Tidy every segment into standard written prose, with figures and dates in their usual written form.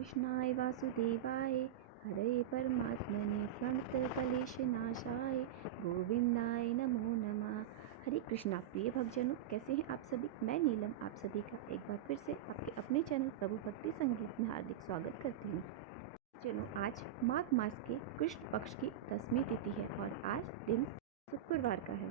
कृष्णाय वासुदेवाय हरे परमात्मने प्रणतक्लेशनाशाय गोविंदाय नमो नमः। हरे कृष्णा प्रिय भक्तजनों, कैसे हैं आप सभी। मैं नीलम आप सभी का एक बार फिर से आपके अपने चैनल प्रभु भक्ति संगीत में हार्दिक स्वागत करती हूँ। चलो, आज माघ मास के कृष्ण पक्ष की 10वीं तिथि है और आज दिन शुक्रवार का है।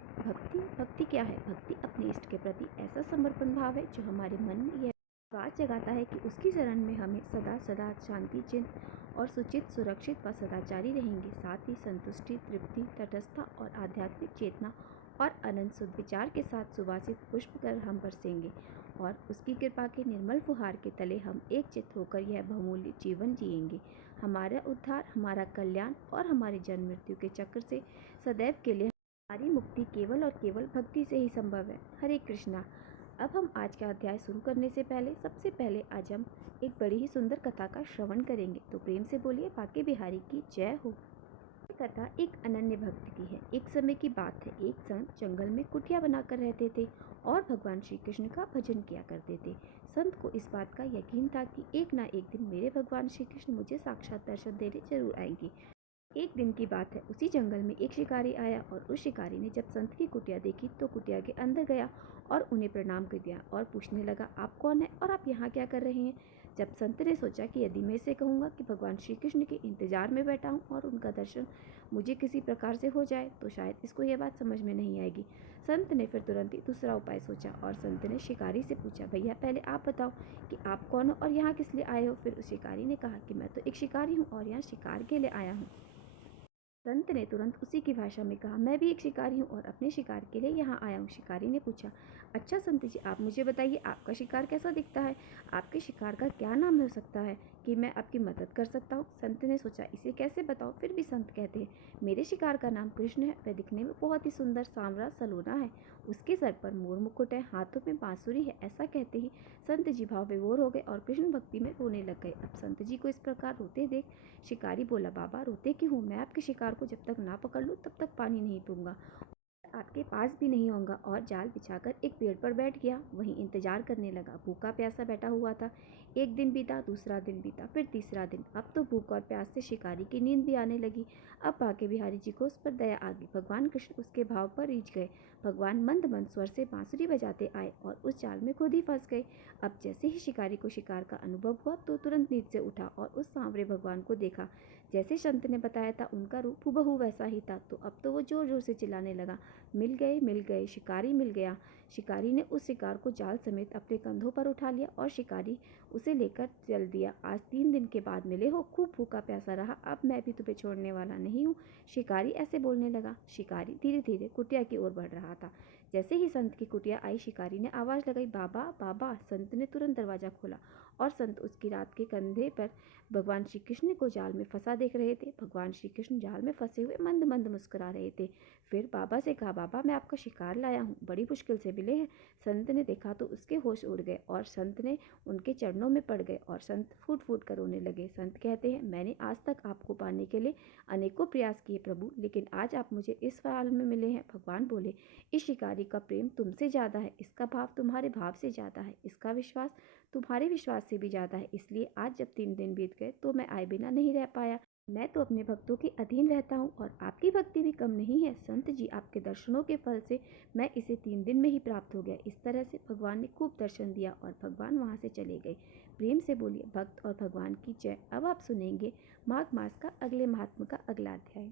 भक्ति क्या है। भक्ति अपने इष्ट के प्रति ऐसा समर्पण भाव है जो हमारे मन में यह विश्वास जगाता है कि उसकी शरण में हमें सदा सदा शांति, चिन्ह और सुचित, सुरक्षित व सदाचारी रहेंगे। साथ ही संतुष्टि, तृप्ति, तटस्थता और आध्यात्मिक चेतना और अनंत शुद्ध विचार के साथ सुवासित पुष्प कर हम बरसेंगे और उसकी कृपा के निर्मल फुहार के तले हम एकचित्त होकर यह बहुमूल्य जीवन जिएंगे। हमारा उद्धार, हमारा कल्याण और हमारे जन्म मृत्यु के चक्र से सदैव के लिए हमारी मुक्ति केवल और केवल भक्ति से ही संभव है। हरे कृष्णा। अब हम आज का अध्याय शुरू करने से पहले सबसे पहले आज हम एक बड़ी ही सुंदर कथा का श्रवण करेंगे। तो प्रेम से बोलिए बांके बिहारी की जय हो। ये कथा एक अनन्य भक्त की है। एक समय की बात है, एक संत जंगल में कुटिया बनाकर रहते थे और भगवान श्री कृष्ण का भजन किया करते थे। संत को इस बात का यकीन था कि एक ना एक दिन मेरे भगवान श्री कृष्ण मुझे साक्षात दर्शन देने जरूर आएंगे। एक दिन की बात है, उसी जंगल में एक शिकारी आया और उस शिकारी ने जब संत की कुटिया देखी तो कुटिया के अंदर गया और उन्हें प्रणाम कर दिया और पूछने लगा, आप कौन है और आप यहाँ क्या कर रहे हैं। जब संत ने सोचा कि यदि मैं इसे कहूँगा कि भगवान श्री कृष्ण के इंतजार में बैठा हूँ और उनका दर्शन मुझे किसी प्रकार से हो जाए तो शायद इसको यह बात समझ में नहीं आएगी। संत ने फिर तुरंत ही दूसरा उपाय सोचा और संत ने शिकारी से पूछा, भैया पहले आप बताओ कि आप कौन हो और यहाँ किस लिए आए हो। फिर उस शिकारी ने कहा कि मैं तो एक शिकारी हूँ और यहाँ शिकार के लिए आया हूँ। संत ने तुरंत उसी की भाषा में कहा, मैं भी एक शिकारी हूँ और अपने शिकार के लिए यहाँ आया हूँ। शिकारी ने पूछा, अच्छा संत जी, आप मुझे बताइए आपका शिकार कैसा दिखता है, आपके शिकार का क्या नाम हो सकता है कि मैं आपकी मदद कर सकता हूँ। संत ने सोचा, इसे कैसे बताओ। फिर भी संत कहते हैं, मेरे शिकार का नाम कृष्ण है। वह दिखने में बहुत ही सुंदर, सांवरा, सलोना है। उसके सर पर मोर मुकुट है, हाथों में बांसुरी है। ऐसा कहते ही संत जी भाव विभोर हो गए और कृष्ण भक्ति में रोने लग गए। अब संत जी को इस प्रकार रोते देख शिकारी बोला, बाबा रोते क्यों हूँ, मैं आपके शिकार को जब तक ना पकड़ लूँ तब तक पानी नहीं पीऊँगा, आपके पास भी नहीं होऊंगा। और जाल बिछाकर एक पेड़ पर बैठ गया, वहीं इंतजार करने लगा। भूखा प्यासा बैठा हुआ था। एक दिन बीता, दूसरा दिन बीता, फिर तीसरा दिन। अब तो भूख और प्यास से शिकारी की नींद भी आने लगी। अब बांके बिहारी जी को उस पर दया आ गई। भगवान कृष्ण उसके भाव पर रीझ गए। भगवान मंद मंद स्वर से बांसुरी बजाते आए और उस जाल में खुद ही फंस गए। अब जैसे ही शिकारी को शिकार का अनुभव हुआ तो तुरंत नींद से उठा और उस सांवरे भगवान को देखा। जैसे संत ने बताया था उनका रूप हूबहू वैसा ही था। तो अब तो वो जोर जोर से चिल्लाने लगा, मिल गए, शिकारी मिल गया। शिकारी ने उस शिकार को जाल समेत अपने कंधों पर उठा लिया और शिकारी उसे लेकर चल दिया। आज 3 दिन के बाद मिले हो, खूब भूखा प्यासा रहा, अब मैं भी तुम्हें छोड़ने वाला नहीं हूँ। शिकारी ऐसे बोलने लगा। शिकारी धीरे धीरे कुटिया की ओर बढ़ रहा था। जैसे ही संत की कुटिया आई, शिकारी ने आवाज लगाई, बाबा बाबा। संत ने तुरंत दरवाजा खोला और संत उसकी रात के कंधे पर भगवान श्री कृष्ण को जाल में फंसा देख रहे थे। भगवान श्री कृष्ण जाल में फंसे हुए मंद मंद मुस्कुरा रहे थे। फिर बाबा से कहा, बाबा मैं आपका शिकार लाया हूँ, बड़ी मुश्किल से मिले हैं। संत ने देखा तो उसके होश उड़ गए और संत ने उनके चरणों में पड़ गए और संत फूट फूट कर रोने लगे। संत कहते हैं, मैंने आज तक आपको पाने के लिए अनेकों प्रयास किए प्रभु, लेकिन आज आप मुझे इस हाल में मिले हैं। भगवान बोले, इस शिकारी का प्रेम तुमसे ज़्यादा है, इसका भाव तुम्हारे भाव से ज़्यादा है, इसका विश्वास तुम्हारे विश्वास से भी ज़्यादा है। इसलिए आज जब 3 दिन बीत गए तो मैं आए बिना नहीं रह पाया। मैं तो अपने भक्तों के अधीन रहता हूँ और आपकी भक्ति भी कम नहीं है। संत जी आपके दर्शनों के फल से मैं इसे 3 दिन में ही प्राप्त हो गया। इस तरह से भगवान ने खूब दर्शन दिया और भगवान वहाँ से चले गए। प्रेम से बोलिए भक्त और भगवान की जय। अब आप सुनेंगे माघ मास का अगले महात्म का अगला अध्याय।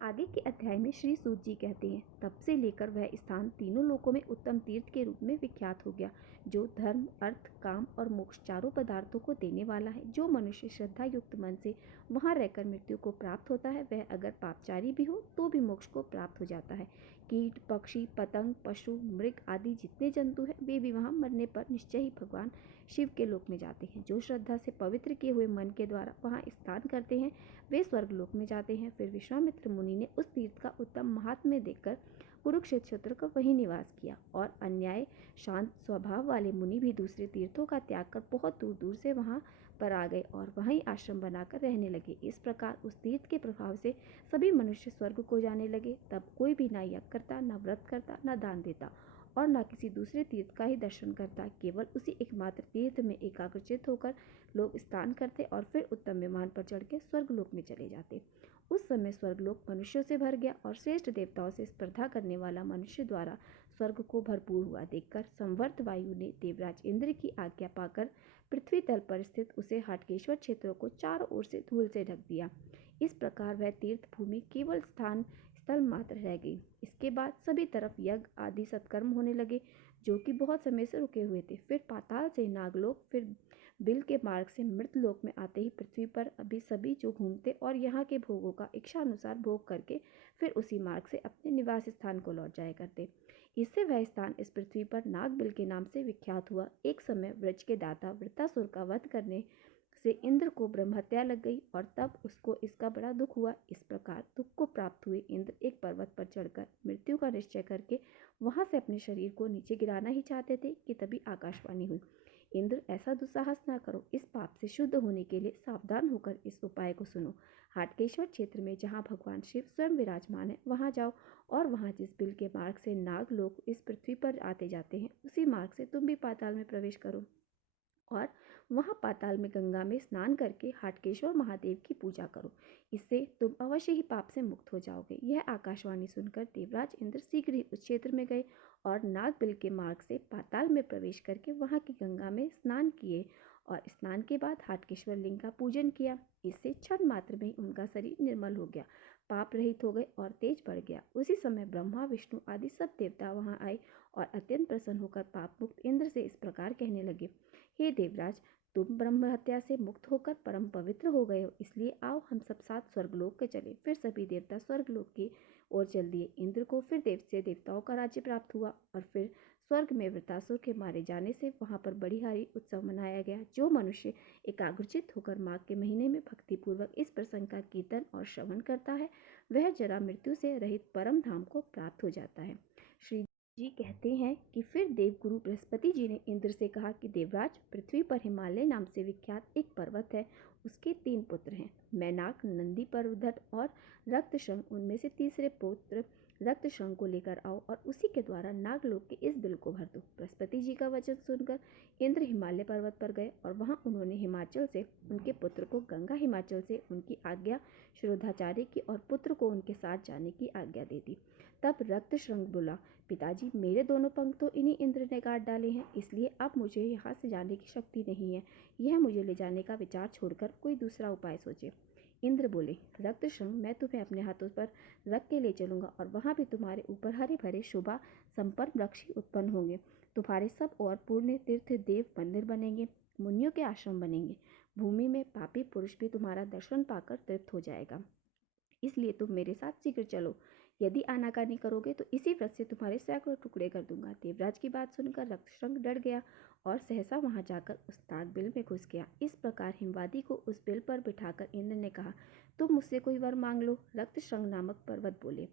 आगे के अध्याय में श्री सूत जी कहते हैं, तब से लेकर वह स्थान तीनों लोकों में उत्तम तीर्थ के रूप में विख्यात हो गया, जो धर्म, अर्थ, काम और मोक्ष चारों पदार्थों को देने वाला है। जो मनुष्य श्रद्धा युक्त मन से वहां रहकर मृत्यु को प्राप्त होता है, वह अगर पापचारी भी हो तो भी मोक्ष को प्राप्त हो जाता है। कीट, पक्षी, पतंग, पशु, मृग आदि जितने जंतु हैं, वे भी वहां मरने पर निश्चय ही भगवान शिव के लोक में जाते हैं। जो श्रद्धा से पवित्र किए हुए मन के द्वारा वहां स्नान करते हैं, वे स्वर्ग लोक में जाते हैं। फिर विश्वामित्र मुनि ने उस तीर्थ का उत्तम महात्म्य देखकर कुरुक्षेत्र क्षेत्र का वही निवास किया और अन्याय शांत स्वभाव वाले मुनि भी दूसरे तीर्थों का त्याग कर बहुत दूर दूर से वहां पर आ गए और वहीं आश्रम बनाकर रहने लगे। इस प्रकार उस तीर्थ के प्रभाव से सभी मनुष्य स्वर्ग को जाने लगे। तब कोई भी न यज्ञ करता, न व्रत करता, न दान देता और न किसी दूसरे तीर्थ का ही दर्शन करता। केवल उसी एकमात्र तीर्थ में एकाग्रचित होकर लोग स्नान करते और फिर उत्तम विमान पर चढ़ के स्वर्गलोक में चले जाते। उस समय स्वर्गलोक मनुष्यों से भर गया और श्रेष्ठ देवताओं से स्पर्धा करने वाला मनुष्य द्वारा स्वर्ग को भरपूर हुआ देखकर संवर्त वायु ने देवराज इंद्र की आज्ञा पाकर पृथ्वी तल पर स्थित उसे हाटकेश्वर क्षेत्रों को चारों ओर से धूल से ढक दिया। इस प्रकार वह तीर्थ भूमि केवल स्थल मात्र रह गई। इसके बाद सभी तरफ यज्ञ आदि सत्कर्म होने लगे जो कि बहुत समय से रुके हुए थे। फिर पाताल से नागलोक, फिर बिल के मार्ग से मृतलोक में आते ही पृथ्वी पर अभी सभी जो घूमते और यहाँ के भोगों का इच्छानुसार भोग करके फिर उसी मार्ग से अपने निवास स्थान को लौट जाया करते। इससे वह स्थान इस पृथ्वी पर नागबिल के नाम से विख्यात हुआ। एक समय व्रज के दाता वृत्तासुर का वध करने से इंद्र को ब्रह्महत्या लग गई और तब उसको इसका बड़ा दुख हुआ। इस प्रकार दुख को प्राप्त हुए इंद्र एक पर्वत पर चढ़कर मृत्यु का निश्चय करके वहां से अपने शरीर को नीचे गिराना ही चाहते थे कि तभी आकाशवाणी हुई, इंद्र ऐसा दुस्साहस न करो। इस पाप से शुद्ध होने के लिए सावधान होकर इस उपाय को सुनो। हाटकेश्वर क्षेत्र में जहाँ भगवान शिव स्वयं विराजमान है वहाँ जाओ और वहाँ जिस बिल के मार्ग से नाग लोग इस पृथ्वी पर आते जाते हैं उसी मार्ग से तुम भी पाताल में प्रवेश करो और वहाँ पाताल में गंगा में स्नान करके हाटकेश्वर महादेव की पूजा करो। इससे तुम अवश्य ही पाप से मुक्त हो जाओगे। यह आकाशवाणी सुनकर देवराज इंद्र शीघ्र ही उस क्षेत्र में गए और नागबिल के मार्ग से पाताल में प्रवेश करके वहाँ की गंगा में स्नान किए और स्नान के बाद हाटकेश्वर लिंग का पूजन किया। इससे क्षण मात्र में ही उनका शरीर निर्मल हो गया, पाप रहित हो गए और तेज बढ़ गया। उसी समय ब्रह्मा विष्णु आदि सब देवता वहाँ आए और अत्यंत प्रसन्न होकर पाप मुक्त इंद्र से इस प्रकार कहने लगे, हे देवराज, तुम ब्रह्म हत्या से मुक्त होकर परम पवित्र हो गए हो, इसलिए आओ हम सब साथ स्वर्गलोक के चले। फिर सभी देवता स्वर्गलोक की ओर चल दिए। इंद्र को फिर देवताओं का राज्य प्राप्त हुआ और फिर स्वर्ग में वृतासुर के मारे जाने से वहां पर बड़ी भारी उत्सव मनाया गया। जो मनुष्य एकाग्रचित होकर माघ के महीने में भक्तिपूर्वक इस प्रसंग का कीर्तन और श्रवण करता है वह जरा मृत्यु से रहित परम धाम को प्राप्त हो जाता है। श्री जी कहते हैं कि फिर देवगुरु बृहस्पति जी ने इंद्र से कहा कि देवराज, पृथ्वी पर हिमालय नाम से विख्यात एक पर्वत है। उसके 3 पुत्र हैं, मैनाक, नंदी पर्वत और रक्तशंख। उनमें से तीसरे पुत्र रक्तशंख को लेकर आओ और उसी के द्वारा नागलोक के इस बिल को भर दो। बृहस्पति जी का वचन सुनकर इंद्र हिमालय पर्वत पर गए और वहां उन्होंने हिमाचल से उनके पुत्र को, गंगा हिमाचल से उनकी आज्ञा श्रोधाचार्य की और पुत्र को उनके साथ जाने की आज्ञा दे दी। तब रक्तशंख बोला, पिताजी, मेरे दोनों पंख तो इन्हीं इंद्र ने काट डाले हैं, इसलिए अब मुझे यहाँ से जाने की शक्ति नहीं है। यह मुझे ले जाने का विचार छोड़कर कोई दूसरा उपाय सोचे। इंद्र बोले, रक्तशंख, मैं तुम्हें अपने हाथों पर रख के ले चलूंगा और वहां भी तुम्हारे ऊपर हरे भरे शोभा संपन्न वृक्ष उत्पन्न होंगे। तुम्हारे सब और पुण्य तीर्थ देव मंदिर बनेंगे, मुनियों के आश्रम बनेंगे। भूमि में पापी पुरुष भी तुम्हारा दर्शन पाकर तृप्त हो जाएगा। इसलिए तुम मेरे साथ शीघ्र चलो। यदि आनाकानी करोगे तो इसी व्रत से तुम्हारे सैकड़ों टुकड़े कर दूंगा। देवराज की बात सुनकर रक्तशंख डर गया और सहसा वहां जाकर उस नाग बिल में घुस गया। इस प्रकार हिमवादी को उस बिल पर बिठाकर इंद्र ने कहा, तुम मुझसे कोई वर मांग लो। रक्तशंख नामक पर्वत बोले,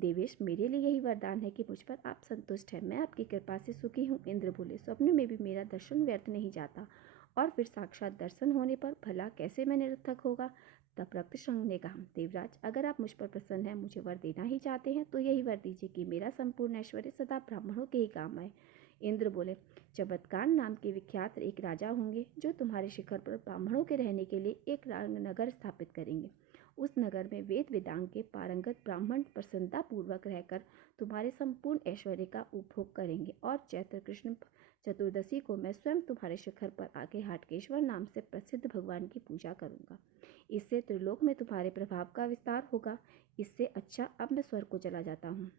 देवेश, मेरे लिए यही वरदान है कि मुझ पर आप संतुष्ट हैं। मैं आपकी कृपा से सुखी हूँ। इंद्र बोले, स्वप्न में भी मेरा दर्शन व्यर्थ नहीं जाता और फिर साक्षात दर्शन होने पर भला कैसे मैं निरर्थक होगा। तब रक्तशंख ने कहा, देवराज, अगर आप मुझ पर प्रसन्न हैं, मुझे वर देना ही चाहते हैं तो यही वर दीजिए कि मेरा संपूर्ण ऐश्वर्य सदा ब्राह्मणों के ही काम आए। इंद्र बोले, चबत्कार नाम के विख्यात एक राजा होंगे जो तुम्हारे शिखर पर ब्राह्मणों के रहने के लिए एक नगर स्थापित करेंगे। उस नगर में वेद वेदांग के पारंगत ब्राह्मण प्रसन्नता पूर्वक रहकर तुम्हारे संपूर्ण ऐश्वर्य का उपभोग करेंगे और चैत्र कृष्ण चतुर्दशी को मैं स्वयं तुम्हारे शिखर पर आके हाटकेश्वर नाम से प्रसिद्ध भगवान की पूजा करूंगा। इससे त्रिलोक में तुम्हारे प्रभाव का विस्तार होगा। इससे अच्छा अब मैं स्वर्ग को चला जाता हूँ,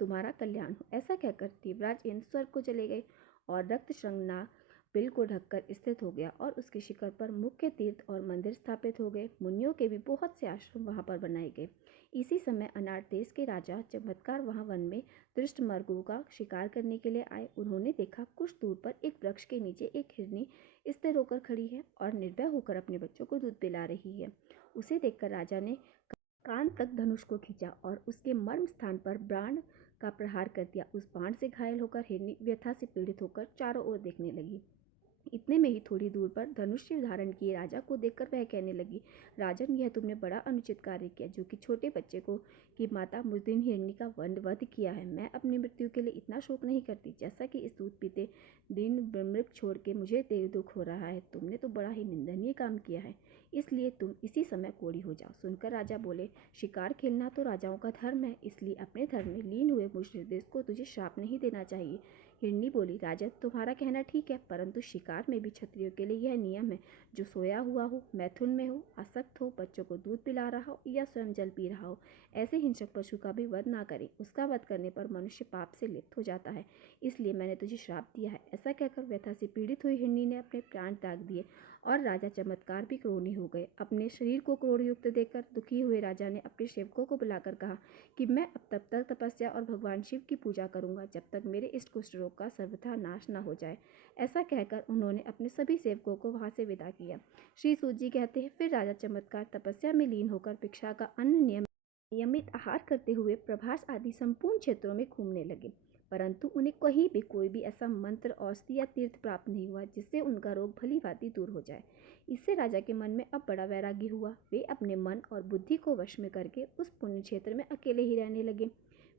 तुम्हारा कल्याण हो। ऐसा कहकर देवराज इंद्र स्वर्ग को चले गए और रक्तशंख नाग बिल को ढककर स्थित हो गया और उसके शिखर पर मुख्य तीर्थ और मंदिर स्थापित हो गए। मुनियों के भी बहुत से आश्रम वहां पर बनाए गए। इसी समय अनाट देश के राजा चमत्कार वहां वन में दृष्ट मृगों का शिकार करने के लिए आए। उन्होंने देखा कुछ दूर पर एक वृक्ष के नीचे एक हिरनी स्थिर होकर खड़ी है और निर्भय होकर अपने बच्चों को दूध पिला रही है। उसे देखकर राजा ने कान तक धनुष को खींचा और उसके मर्म स्थान पर बाण का प्रहार कर दिया। उस बाण से घायल होकर हिरनी व्यथा से पीड़ित होकर चारों ओर देखने लगी। इतने में ही थोड़ी दूर पर धनुष्य धारण किए राजा को देखकर वह कहने लगी, राजन, यह तुमने बड़ा अनुचित कार्य किया, जो कि छोटे बच्चे को की माता मुजदिन हिरणी का वध किया है। मैं अपनी मृत्यु के लिए इतना शोक नहीं करती, जैसा कि इस दूध पीते दिन मृग छोड़ के मुझे तेरे दुख हो रहा है। तुमने तो बड़ा ही निंदनीय काम किया है, इसलिए तुम इसी समय कोढ़ी हो जाओ। सुनकर राजा बोले, शिकार खेलना तो राजाओं का धर्म है, इसलिए अपने धर्म में लीन हुए मुझ निर्देश को तुझे श्राप नहीं देना चाहिए। हिरनी बोली, राजन, तुम्हारा कहना ठीक है, परंतु शिकार में भी क्षत्रियों के लिए यह नियम है, जो सोया हुआ हो, मैथुन में हो, आसक्त हो, बच्चों को दूध पिला रहा हो या स्वयं जल पी रहा हो, ऐसे हिंसक पशु का भी वध ना करे। उसका वध करने पर मनुष्य पाप से लिप्त हो जाता है, इसलिए मैंने तुझे श्राप दिया है। ऐसा कहकर व्यथा से पीड़ित हुई हिरनी ने अपने प्राण त्याग दिए और राजा चमत्कार भी क्रोधी हो गए। अपने शरीर को क्रोधयुक्त देखकर दुखी हुए राजा ने अपने सेवकों को बुलाकर कहा कि मैं अब तब तक तपस्या और भगवान शिव की पूजा करूंगा, जब तक मेरे इस कुष्ठ रोग का सर्वथा नाश न हो जाए। ऐसा कहकर उन्होंने अपने सभी सेवकों को वहां से विदा किया। श्री सूत जी कहते हैं, फिर राजा चमत्कार तपस्या में लीन होकर भिक्षा का अन्न नियमित आहार करते हुए प्रभास आदि संपूर्ण क्षेत्रों में घूमने लगे, परंतु उन्हें कहीं भी कोई भी ऐसा मंत्र, औषधि या तीर्थ प्राप्त नहीं हुआ जिससे उनका रोग भली भांति दूर हो जाए। इससे राजा के मन में अब बड़ा वैराग्य हुआ। वे अपने मन और बुद्धि को वश में करके उस पुण्य क्षेत्र में अकेले ही रहने लगे।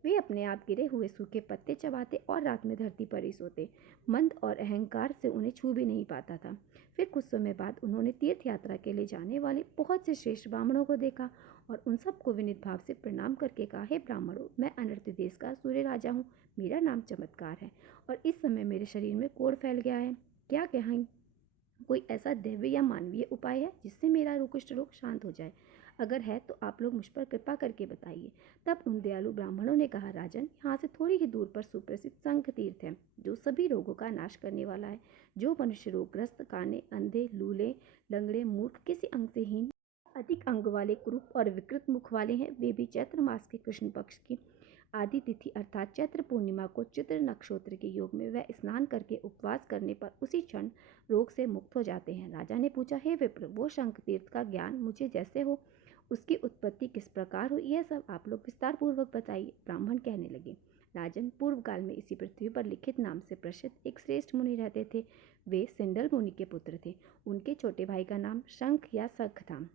वे अपने आप गिरे हुए सूखे पत्ते चबाते और रात में धरती पर ही सोते। मंद और अहंकार से उन्हें छू भी नहीं पाता था। फिर कुछ समय बाद उन्होंने तीर्थ यात्रा के लिए जाने वाले बहुत से श्रेष्ठ ब्राह्मणों को देखा और उन सबको विनीत भाव से प्रणाम करके कहा, हे ब्राह्मणों, मैं अनर्त देश का सूर्य राजा हूँ। मेरा नाम चमत्कार है और इस समय मेरे शरीर में कोढ़ फैल गया है। क्या कहें, कोई ऐसा दैवीय या मानवीय उपाय है जिससे मेरा कुष्ठ रोग शांत हो जाए? अगर है तो आप लोग मुझ पर कृपा करके बताइए। तब उन दयालु ब्राह्मणों ने कहा, राजन, यहाँ से थोड़ी ही दूर पर सुप्रसिद्ध शंख तीर्थ है, जो सभी रोगों का नाश करने वाला है। जो मनुष्य रोगग्रस्त, काने, अंधे, लूले, लंगड़े, मूर्ख, किसी अंग से हीन, अधिक अंग वाले, कुरूप और विकृत मुख वाले हैं, वे भी चैत्र मास के कृष्ण पक्ष की आदि तिथि अर्थात चैत्र पूर्णिमा को चित्र नक्षत्र के योग में वह स्नान करके उपवास करने पर उसी क्षण रोग से मुक्त हो जाते हैं। राजा ने पूछा, हे विप्र, वो शंख तीर्थ का ज्ञान मुझे जैसे हो, उसकी उत्पत्ति किस प्रकार हो, यह सब आप लोग विस्तार पूर्वक बताइए। ब्राह्मण कहने लगे, राजन, पूर्व काल में इसी पृथ्वी पर लिखित नाम से प्रसिद्ध एक श्रेष्ठ मुनि रहते थे। वे सिंडल मुनि के पुत्र थे। उनके छोटे भाई का नाम शंख या सख था।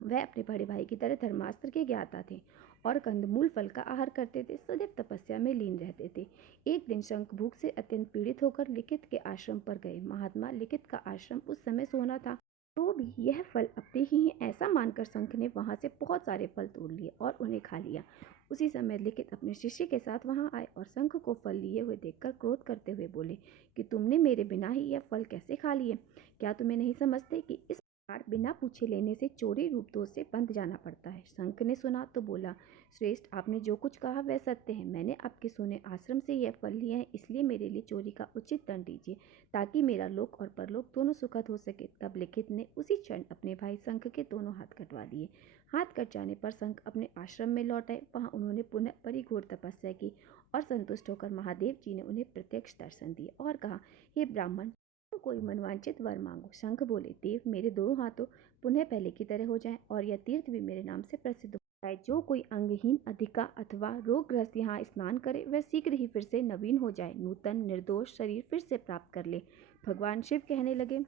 वह अपने बड़े भाई की तरह धर्मास्त्र के ज्ञाता थे और कंदमूल फल का आहार करते थे, सदैव तपस्या में लीन रहते थे। एक दिन शंख भूख से अत्यंत पीड़ित होकर लिखित के आश्रम पर गए। महात्मा लिखित का आश्रम उस समय सोना था, तो भी यह फल अपने ही हैं ऐसा मानकर शंख ने वहां से बहुत सारे फल तोड़ लिए और उन्हें खा लिया। उसी समय लिखित अपने शिष्य के साथ वहां आए और शंख को फल लिए हुए देखकर क्रोध करते हुए बोले कि तुमने मेरे बिना ही यह फल कैसे खा लिए? क्या तुम्हें नहीं समझते कि इस बिना पूछे लेने से चोरी रूप दोष से बंध जाना पड़ता है? शंख ने सुना तो बोला, श्रेष्ठ, आपने जो कुछ कहा वह सत्य है। मैंने आपके सोने आश्रम से यह फल लिए हैं, इसलिए मेरे लिए चोरी का उचित दंड दीजिए, ताकि मेरा लोक और परलोक दोनों सुखद हो सके। तब लिखित ने उसी क्षण अपने भाई शंख के दोनों हाथ कटवा लिए। हाथ कट जाने पर शंख अपने आश्रम में लौट आए। वहां उन्होंने पुनः परिघोर तपस्या की और संतुष्ट होकर महादेव जी ने उन्हें प्रत्यक्ष दर्शन दिए और कहा, हे ब्राह्मण, तो कोई मनवांचित वर मांगो। शंख बोले, देव, मेरे दोनों हाथों पुनः पहले की तरह हो जाएं और यह तीर्थ भी मेरे नाम से प्रसिद्ध हो जाए। जो कोई अंगहीन, अधिका अथवा रोगग्रस्त यहाँ स्नान करे, वह शीघ्र ही फिर से नवीन हो जाए, नूतन निर्दोष शरीर फिर से प्राप्त कर ले। भगवान शिव कहने लगे,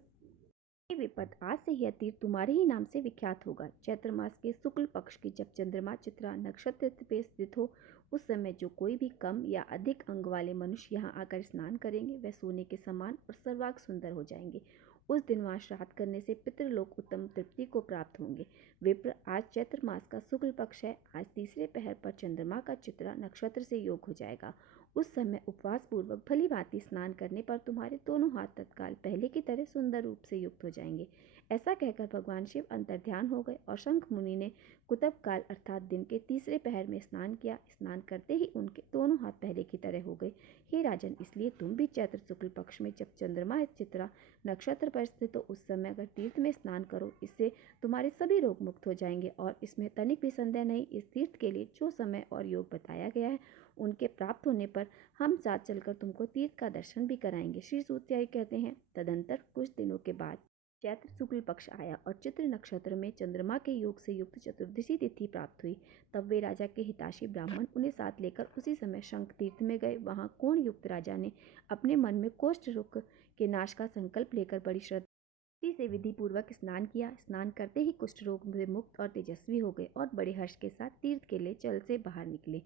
विपद, आज से यह तीर्थ तुम्हारे ही नाम से विख्यात होगा। चैत्र मास के शुक्ल पक्ष की जब चंद्रमा चित्रा नक्षत्र पे स्थित हो, उस समय जो कोई भी कम या अधिक अंग वाले मनुष्य यहाँ आकर स्नान करेंगे, वह सोने के समान और सर्वांग सुंदर हो जाएंगे। उस दिन वहाँ श्राद्ध करने से पितृलोक उत्तम तृप्ति को प्राप्त होंगे। विप्र, आज चैत्र मास का शुक्ल पक्ष है। आज तीसरे पहर पर चंद्रमा का चित्रा नक्षत्र से योग हो जाएगा। उस समय उपवास पूर्वक भली भांति स्नान करने पर तुम्हारे दोनों हाथ तत्काल पहले की तरह सुंदर रूप से युक्त हो जाएंगे। ऐसा कहकर भगवान शिव अंतर्ध्यान हो गए और शंख मुनि ने कुतब काल अर्थात दिन के तीसरे पहर में स्नान किया। स्नान करते ही उनके दोनों हाथ पहले की तरह हो गए। हे राजन, इसलिए तुम भी चैत्र शुक्ल पक्ष में जब चंद्रमा चित्रा नक्षत्र पर स्थित हो, उस समय अगर तीर्थ में स्नान करो, इससे तुम्हारे सभी रोग मुक्त हो जाएंगे और इसमें तनिक भी संदेह नहीं। इस तीर्थ के लिए जो समय और योग बताया गया है, उनके प्राप्त होने पर हम साथ चलकर तुमको तीर्थ का दर्शन भी कराएंगे। श्री सूत्यायी कहते हैं, तदंतर कुछ दिनों के बाद चैत्र शुक्ल पक्ष आया और चित्र नक्षत्र में चंद्रमा के योग से युक्त चतुर्दशी तिथि प्राप्त हुई। तब वे राजा के हिताशी ब्राह्मण उन्हें साथ लेकर उसी समय शंख तीर्थ में गए। वहां कोण युक्त राजा ने अपने मन में कुष्ठ रोग के नाश का संकल्प लेकर बड़ी श्रद्धा से विधि पूर्वक स्नान किया। स्नान करते ही कुष्ठ रोग से मुक्त और तेजस्वी हो गए और बड़े हर्ष के साथ तीर्थ के लिए जल से बाहर निकले।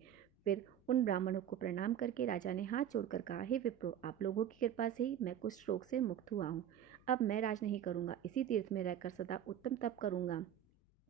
फिर उन ब्राह्मणों को प्रणाम करके राजा ने हाथ जोड़कर कहा, हे विप्रो, आप लोगों की कृपा से ही मैं कुष्ठ रोग से मुक्त हुआ हूँ। अब मैं राज नहीं करूंगा, इसी तीर्थ में रहकर सदा उत्तम तप करूंगा।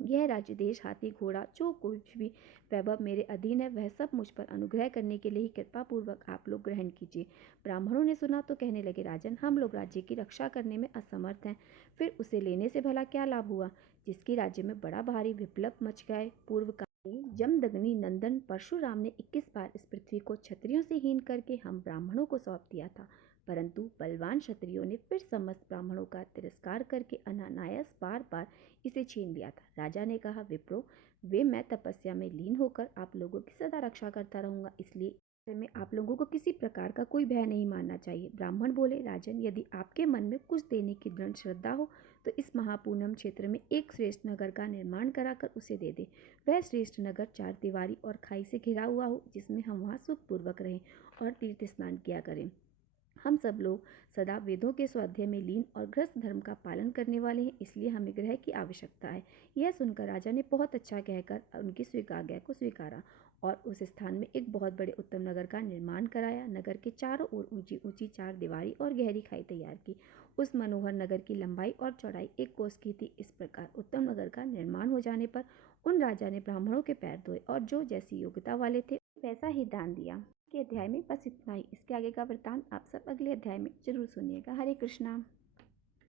यह राज्य, देश, हाथी, घोड़ा, जो कुछ भी वैभव मेरे अधीन है, वह सब मुझ पर अनुग्रह करने के लिए ही कृपा पूर्वक आप लोग ग्रहण कीजिए। ब्राह्मणों ने सुना तो कहने लगे, राजन, हम लोग राज्य की रक्षा करने में असमर्थ हैं, फिर उसे लेने से भला क्या लाभ हुआ, जिसकी राज्य में बड़ा भारी विप्लव मच गए। पूर्व काल में जमदग्नि नंदन परशुराम ने 21 बार इस पृथ्वी को क्षत्रियों से हीन करके हम ब्राह्मणों को सौंप दिया था, परंतु बलवान क्षत्रियों ने फिर समस्त ब्राह्मणों का तिरस्कार करके अनायास बार बार इसे छीन लिया था। राजा ने कहा, विप्रो, वे मैं तपस्या में लीन होकर आप लोगों की सदा रक्षा करता रहूंगा, इसलिए में आप लोगों को किसी प्रकार का कोई भय नहीं मानना चाहिए। ब्राह्मण बोले, राजन, यदि आपके मन में कुछ देने की दृढ़ श्रद्धा हो तो इस महापूनम क्षेत्र में एक श्रेष्ठ नगर का निर्माण कराकर उसे दे दे। वह श्रेष्ठ नगर 4 दीवारी और खाई से घिरा हुआ हो, जिसमें हम वहाँ सुखपूर्वक रहें और तीर्थ स्नान किया करें। हम सब लोग सदा वेदों के स्वाध्याय में लीन और गृहस्थ धर्म का पालन करने वाले हैं, इसलिए हमें गृह की आवश्यकता है। यह सुनकर राजा ने बहुत अच्छा कहकर उनकी आज्ञा को स्वीकारा और उस स्थान में एक बहुत बड़े उत्तम नगर का निर्माण कराया। नगर के चारों ओर ऊंची ऊंची 4 दीवारी और गहरी खाई तैयार की। उस मनोहर नगर की लंबाई और चौड़ाई 1 कोस की थी। इस प्रकार उत्तम नगर का निर्माण हो जाने पर उन राजा ने ब्राह्मणों के पैर धोए और जो जैसी योग्यता वाले थे वैसा ही दान दिया। के अध्याय में बस इतना ही। इसके आगे का वृतांत आप सब अगले अध्याय में जरूर सुनिएगा। हरे कृष्णा।